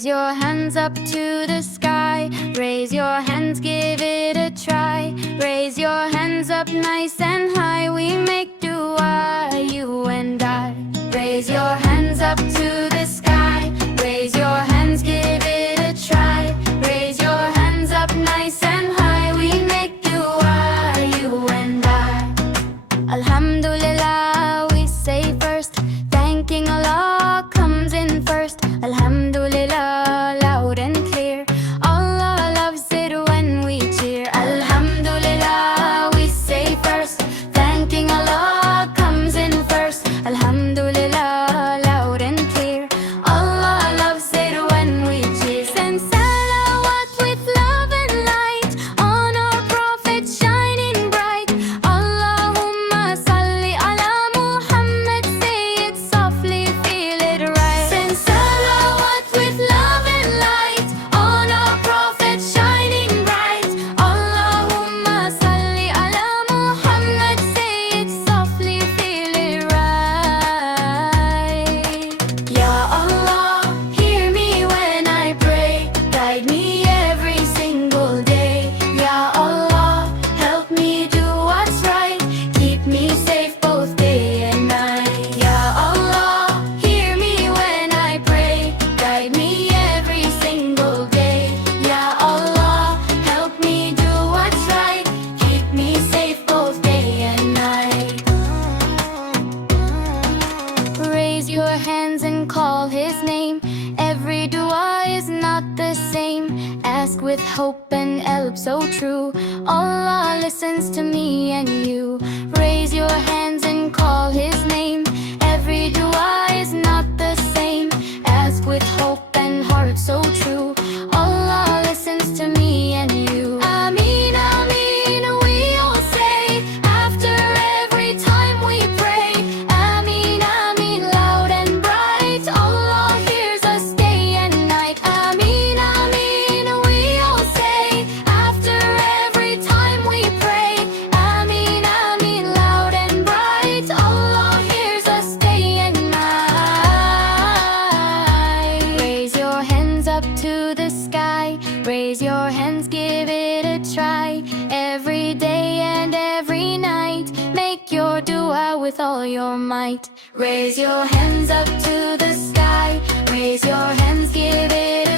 Raise your hands up to the sky. Raise your hands, give it a try. Raise your hands up nice and high. We make dua, you and I. Raise your hands up to the sky. Raise your hands, give it a try. Raise your hands up nice and high. We make dua, you and I. Alhamdulillah, we say first. Thanking Allah comes in first. Alhamdulillah, loud and clear. Allah loves it when we cheer. Alhamdulillah, we say first. Thanking Allah comes in first. Alhamdulillah, loud and clear. Allah loves it when we cheer. Send salawat with love and light on our Prophet shining bright. Allahumma salli ala Muhammad. Say it softly, feel it right. Send salawat with love and light on our Prophet shining bright. Allahumma salli ala Muhammad. Say it softly, feel it right. Ya Allah, hear me when I pray. Guide me every single day. Ya Allah, help me do what's right. Keep me safe both day and night. Ya Allah, hear me when I pray. Guide me every single day. Ya Allah, help me do what's right. Keep me safe both day and night. Raise your hands and call His name. Every dua is not the same. Ask with hope and help so true. Allah listens to me and you. Raise your hands and call His name. Every dua is not the same. Ask with hope and heart so true. Allah listens to me and you. Ameen, Ameen, we all say after every time we pray. Ameen, Ameen, loud and bright. Allah hears us day and night. Ameen, Ameen, we all say after every time we pray. Ameen, Ameen, loud and bright. Allah hears us day and night. Raise your hands up to the sky. Raise your hands, give it a try. Every day and every night, make your dua with all your might. Raise your hands up to the sky. Raise your hands, give it